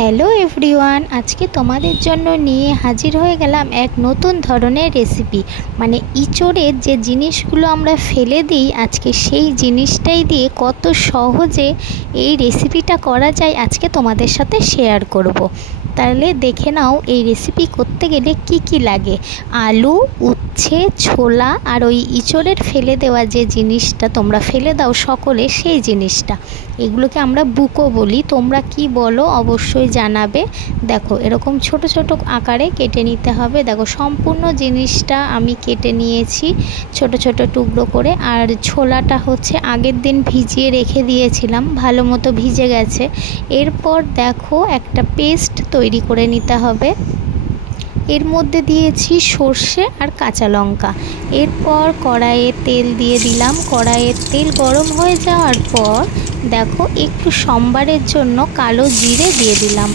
Hello everyone, আজকে তোমাদের জন্য নিয়ে হাজির হয়ে গেলাম এক নতুন ধরনের রেসিপি। মানে ইঁচড়ের যে জিনিসগুলো আমরা ফেলে দিই, আজকে সেই জিনিসটাই দিয়ে কত সহজে এই রেসিপিটা করা যায় আজকে তোমাদের সাথে শেয়ার করব। তাহলে দেখে নাও এই রেসিপি করতে গেলে কি কি লাগে। আলু, উচ্ছে, ছোলা আর ওই ইঁচড়ের ফেলে দেওয়া যে জিনিসটা তোমরা ফেলে দাও সকলে, সেই জিনিসটা, এগুলোকে আমরা বুকো বলি। তোমরা কি বলো অবশ্যই জানাবে। দেখো এরকম ছোট ছোট আকারে কেটে নিতে হবে। দেখো সম্পূর্ণ জিনিসটা আমি কেটে নিয়েছি ছোট ছোট টুকরো করে। আর ছোলাটা হচ্ছে আগের দিন ভিজিয়ে রেখে দিয়েছিলাম, ভালো মতো ভিজে গেছে। এরপর দেখো একটা পেস্ট তৈরি করে নিতে হবে। এর মধ্যে দিয়েছি সর্ষে আর কাঁচা লঙ্কা। এরপর কড়াইয়ে তেল দিয়ে দিলাম। কড়াইয়ের তেল গরম হয়ে যাওয়ার পর দেখো একটু সম্বারের জন্য কালো জিরে দিয়ে দিলাম।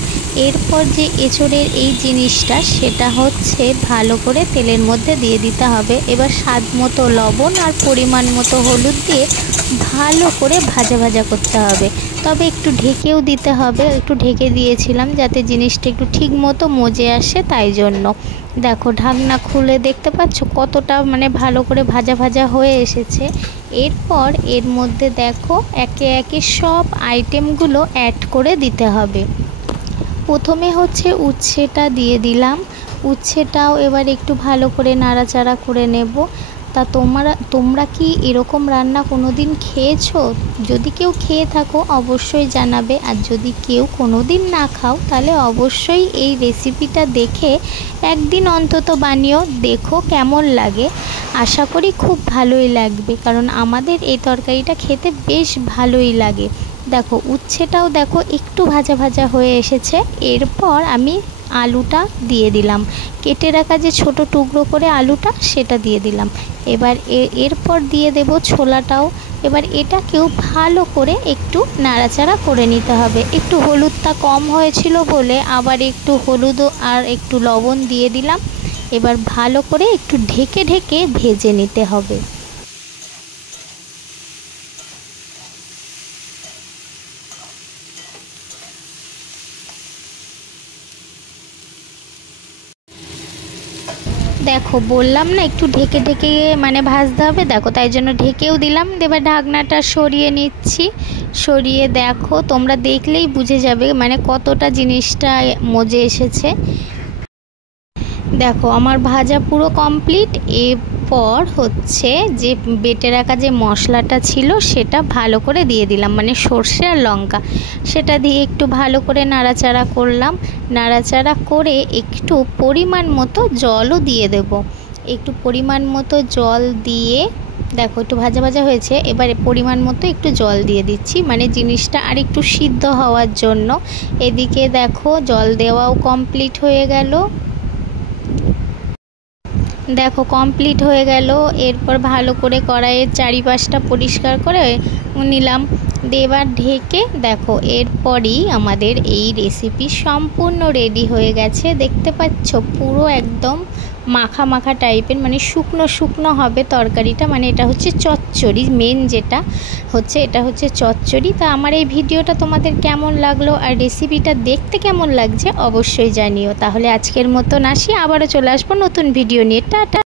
এরপর যে এঁচড়ের এই জিনিসটা, সেটা হচ্ছে ভালো করে তেলের মধ্যে দিয়ে দিতে হবে। এবার স্বাদ মতো লবণ আর পরিমাণ মতো হলুদ দিয়ে ভালো করে ভাজা ভাজা করতে হবে। তবে একটু ঢেকেও দিতে হবে, একটু ঢেকে দিয়েছিলাম যাতে জিনিসটা একটু ঠিক মতো মজে আসে, তাই জন্য। দেখো ঢাকনা খুলে দেখতে পাচ্ছ কতটা মানে ভালো করে ভাজা ভাজা হয়ে এসেছে। এরপর এর মধ্যে দেখো একে একে সব আইটেমগুলো অ্যাড করে দিতে হবে। প্রথমে হচ্ছে উচ্ছেটা দিয়ে দিলাম। উচ্ছেটাও এবার একটু ভালো করে নাড়াচাড়া করে নেব। তা তোমরা কি এরকম রান্না কোনো দিন খেয়েছো? যদি কেউ খেয়ে থাকো অবশ্যই জানাবে। আর যদি কেউ কোনো দিন না খাও, তাহলে অবশ্যই এই রেসিপিটা দেখে একদিন অন্তত বানিও, দেখো কেমন লাগে। আশা করি খুব ভালোই লাগবে, কারণ আমাদের এই তরকারিটা খেতে বেশ ভালোই লাগে। দেখো উচ্ছেটাও দেখো একটু ভাজা ভাজা হয়ে এসেছে। এরপর আমি আলুটা দিয়ে দিলাম, কেটে রাখা যে ছোট টুকরো করে আলুটা, সেটা দিয়ে দিলাম। এবার এরপর দিয়ে দেব ছোলাটাও। এবার এটাকেও ভালো করে একটু নাড়াচাড়া করে নিতে হবে। একটু হলুদটা কম হয়েছিল বলে আবার একটু হলুদ আর একটু লবণ দিয়ে দিলাম। এবার ভালো করে একটু ঢেকে ঢেকে ভেজে নিতে হবে। দেখো বললাম না একটু ঢেকে ঢেকে মানে ভাজতে হবে, দেখো তাই জন্য ঢেকেও দিলাম। এবার ঢাকনাটা সরিয়ে নিচ্ছি। সরিয়ে দেখো তোমরা দেখলেই বুঝে যাবে মানে কতটা জিনিসটা মজে এসেছে। দেখো আমার ভাজা পুরো কমপ্লিট। এরপর হচ্ছে যে বেটে রাখা যে মশলাটা ছিল সেটা ভালো করে দিয়ে দিলাম, মানে সর্ষে আর লঙ্কা। সেটা দিয়ে একটু ভালো করে নাড়াচাড়া করলাম। নাড়াচাড়া করে একটু পরিমাণ মতো জলও দিয়ে দেব। একটু পরিমাণ মতো জল দিয়ে দেখো একটু ভাজা ভাজা হয়েছে। এবারে পরিমাণ মতো একটু জল দিয়ে দিচ্ছি, মানে জিনিসটা আর একটু সিদ্ধ হওয়ার জন্য। এদিকে দেখো জল দেওয়াও কমপ্লিট হয়ে গেল। দেখো কমপ্লিট হয়ে গেল। এরপর ভালো করে কড়াইয়ের চারিপাশটা পরিষ্কার করে নিলাম। এবার ঢেকে দেখো এরপরই আমাদের এই রেসিপি সম্পূর্ণ রেডি হয়ে গেছে। দেখতে পাচ্ছ পুরো একদম মাখা মাখা টাইপের, মানে শুকনো শুকনো হবে তরকারিটা। মানে এটা হচ্ছে চচ্চড়ি, মেন যেটা হচ্ছে এটা হচ্ছে চচ্চড়ি। তা আমার এই ভিডিওটা তোমাদের কেমন লাগলো আর রেসিপিটা দেখতে কেমন লাগছে অবশ্যই জানিও। তাহলে আজকের মতন আসি, আবারও চলে আসবো নতুন ভিডিও নিয়ে। টাটা।